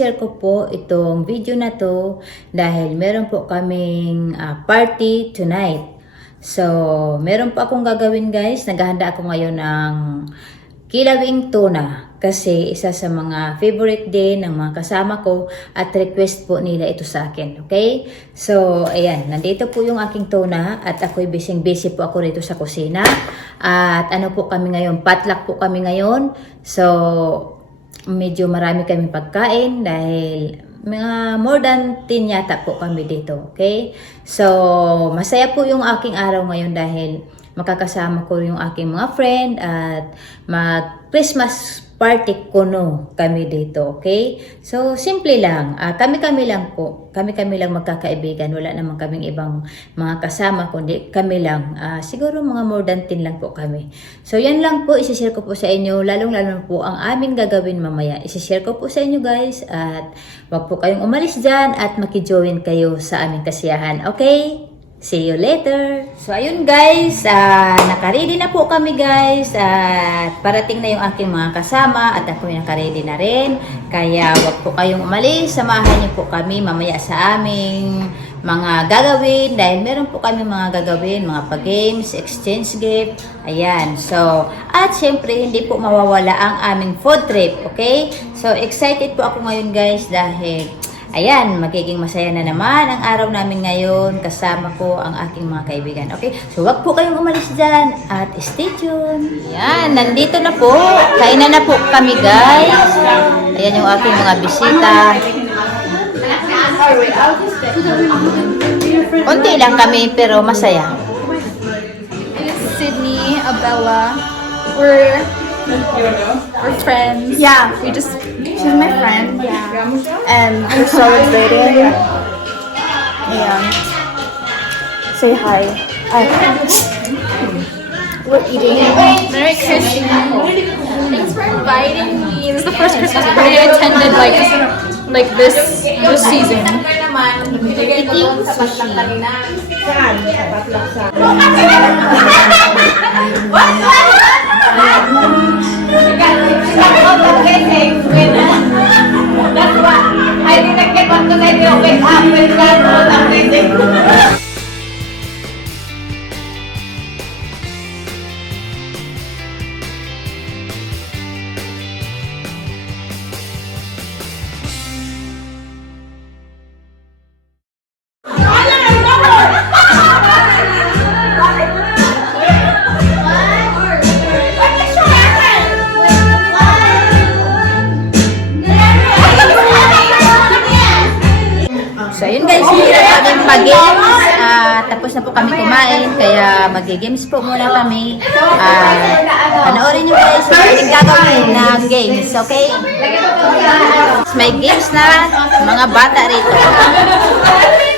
share ko po itong video na to dahil meron po kaming ah, party tonight. So, meron po akong gagawin guys. Naghahanda ako ngayon ng kilawing tuna kasi isa sa mga favorite din ng mga kasama ko at request po nila ito sa akin. Okay? So, ayan. Nandito po yung aking tuna at ako'y busy busy po ako rito sa kusina. At ano po kami ngayon? Potluck po kami ngayon. So, medyo marami kami pagkain dahil mga more than 10 yata po kami dito. Okay? So, masaya po yung aking araw ngayon dahil makakasama ko yung aking mga friend at mag-Christmas party kuno kami dito. Okay? So, simple lang. Ah, kami-kami lang po. Kami-kami lang magkakaibigan. Wala naman kaming ibang mga kasama kundi kami lang. Ah, siguro mga more than 10 lang po kami. So, yan lang po. Isishare ko po sa inyo. Lalong-lalo po ang aming gagawin mamaya. Isishare ko po sa inyo guys. At wag po kayong umalis dyan at makijoin kayo sa aming kasiyahan. Okay? See you later! So, ayun guys, ah nakaready na po kami guys at parating na yung aking mga kasama at ako yung nakaready na rin. Kaya wag po kayong umalis, samahan niyo po kami mamaya sa aming mga gagawin dahil meron po kami mga gagawin, mga pa-games, exchange gift, ayan. So, at syempre hindi po mawawala ang aming food trip, okay? So, excited po ako ngayon guys dahil Ayan, magiging masaya na naman ang araw namin ngayon. Kasama ko ang aking mga kaibigan. Okay? So, wag po kayong umalis dyan at stay tuned. Ayan, nandito na po. Kainan na po kami, guys. Ayan yung aking mga bisita. Unti lang kami, pero masaya. It's Sydney, Abella. We're we're friends. Yeah, we just she's my friend. Yeah, and we're celebrating. And say hi. Uh, we're eating. Merry Christmas. Thanks for inviting me. This is the first Christmas party I attended like like this this season. Eating sushi. kaya mag-games po muna kami. Ah, panoorin nyo guys yung ating gagawin na games, okay? May games na mga bata rito.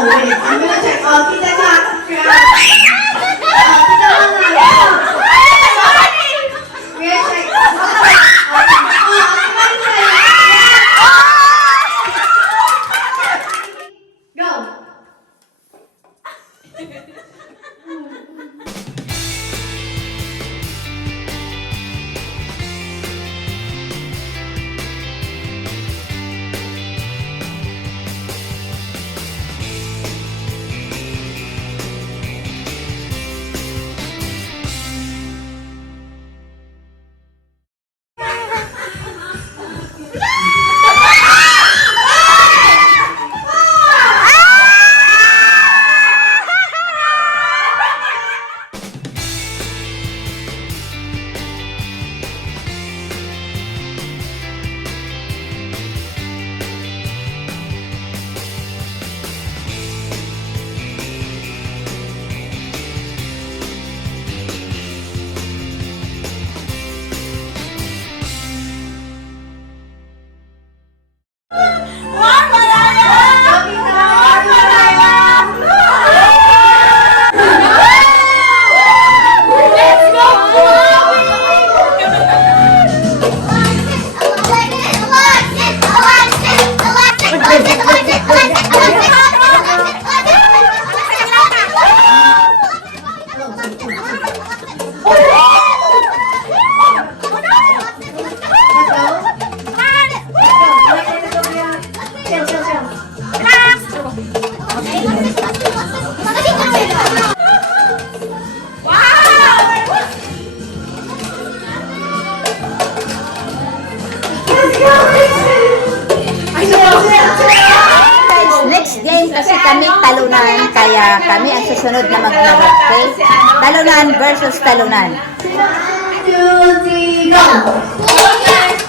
Oh, wait. I'm gonna check. Oh, kita ka. Oh, kita ka na. We're ang susunod na maglaro, okay? Talunan versus talunan. Two, three, go! Okay.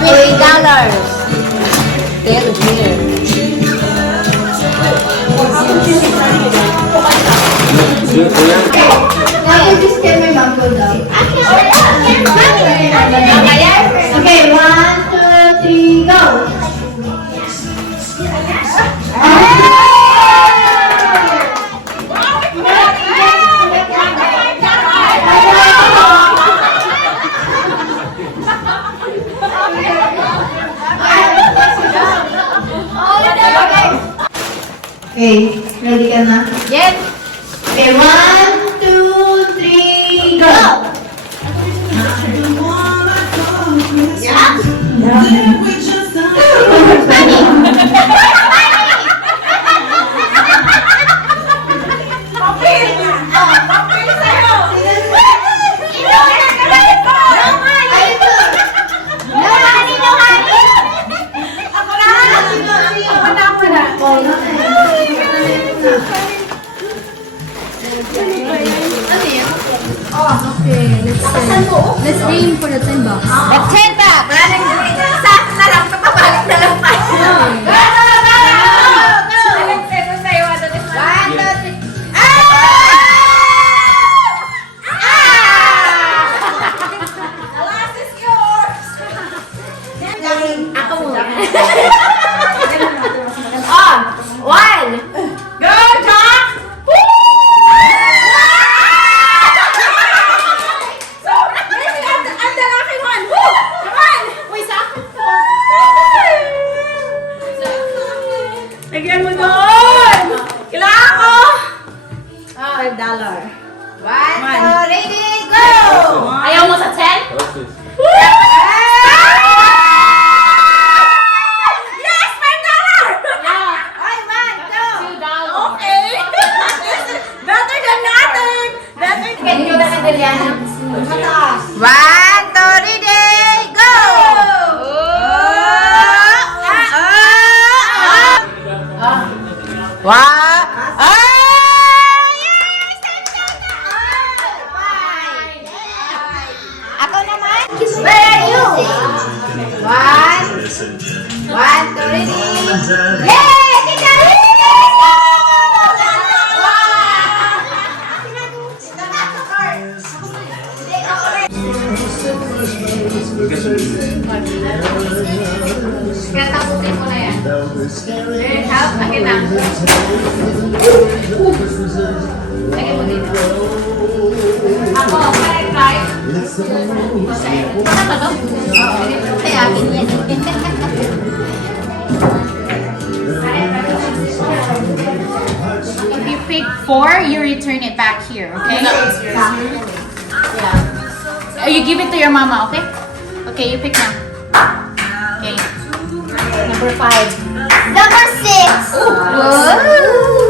Twenty dollars. Still here. Now you just get my mom go Let's aim for the 10 bucks. The 10 Where are you? One. One, two, three. Yay! Kita! Kaya tapusin mo na yan. Eh, help. Akin na. Lagyan mo dito. Ako, correct, right? Baka ba to? Ay, akin yan. If you pick four, you return it back here, okay? Yeah. Oh, you give it to your mama, okay? Okay, you pick now. Okay. Number five. Number six. That's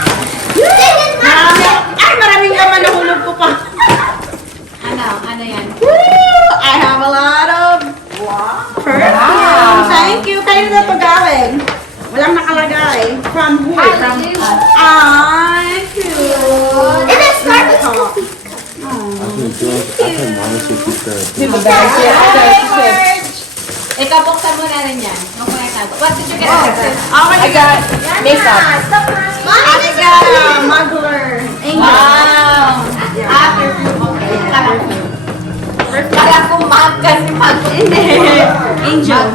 Maraming naman nahulog ko pa. Ano? Ano yan? Woo! I have a lot of perfume. Thank you. Kayo na to galing. Walang nakalagay. From who? From Ay, cute. And then start with Scoopy. Ikaw, buksan mo na rin yan. Yung mga tago. What did you get? Oh, my God. Makeup. I got a muggler. Wow. Ah, perfume. Okay. Ko. Kala ko mag kasi mag. Angel.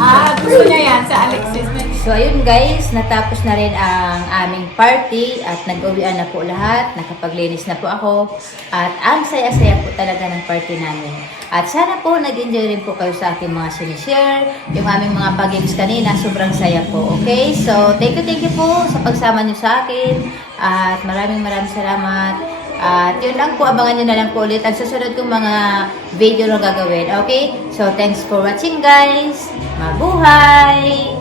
Ah, gusto niya yan sa Alexis. So ayun guys, natapos na rin ang aming party at nag-uwian na po lahat, nakapaglinis na po ako at ang saya-saya po talaga ng party namin. At sana po nag-enjoy rin po kayo sa aking mga sinishare, yung aming mga pag-games kanina, sobrang saya po. Okay, so thank you, thank you po sa pagsama niyo sa akin at maraming maraming salamat. At yun lang po, abangan nyo na lang po ulit ang susunod kong mga video na gagawin. Okay? So, thanks for watching guys. Mabuhay!